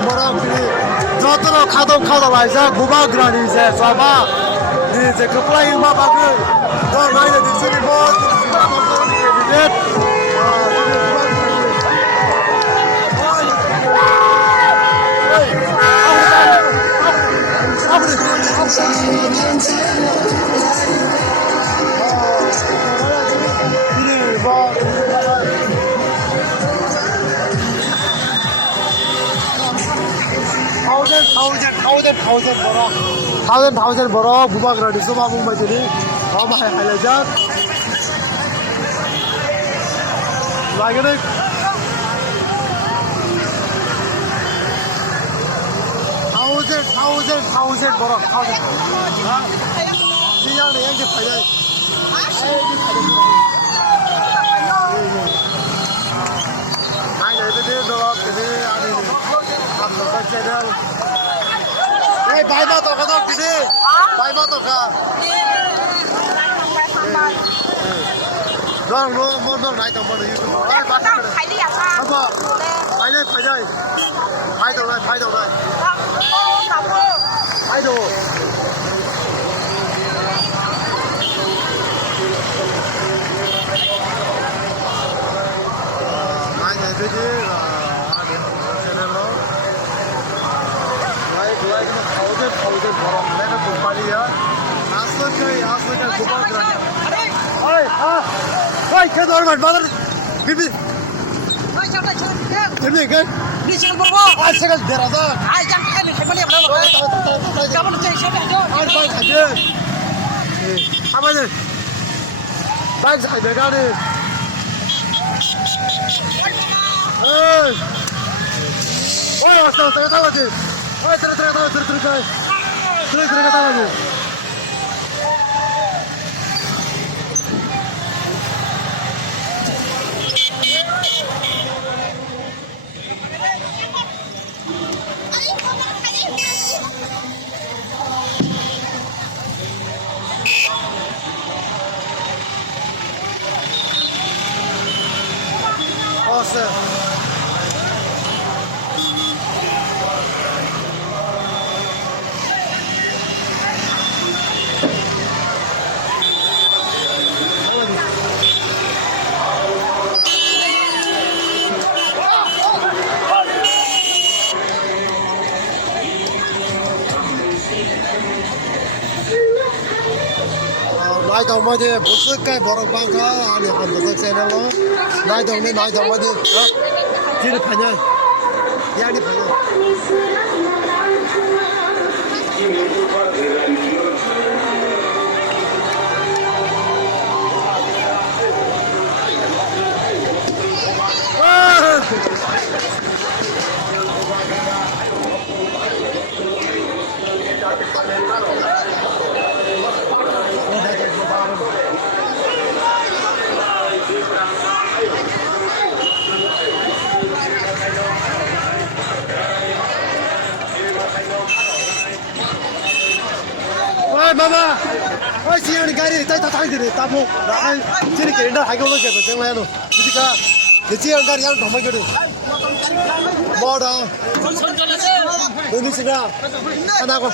borok ni jotoro khadom khadalaijak bubagrani je jaba ni je kaplai ma bagru do naina disini bot candidate thousand borok bubagrani jaba mumbai tini ama hailajak lagene thousand borok yang ni yang dipakai channel hey bhai ma to ka didi bhai ma to ka dong lo mo dong nai tong mo de youtube ai ba khai li ya sa ba khai le khai dai khai do dai khai do mai ne de thousand borok leka company ya asli bubagrani oi ke dorman badar bibi oi chata temi kan ni singal borbo ai singal derada ai jang kan ni khemali apna kapan cek siapa aja ai bai aja apa ni bai sai bega ni oi wasta kata lagi oi terus kata lagi awesome nai dong ma de bu shi gai borok bang ka ani han de channel lo nai dong ma de ji de pan ya ya ni pan mama oi siang ni gari tai ta thang de ta mo ai chi ni ke na hai ko lo ke ba chang la no chi ka de siang gari yang thong ma ke de bo da ni si ga kana ko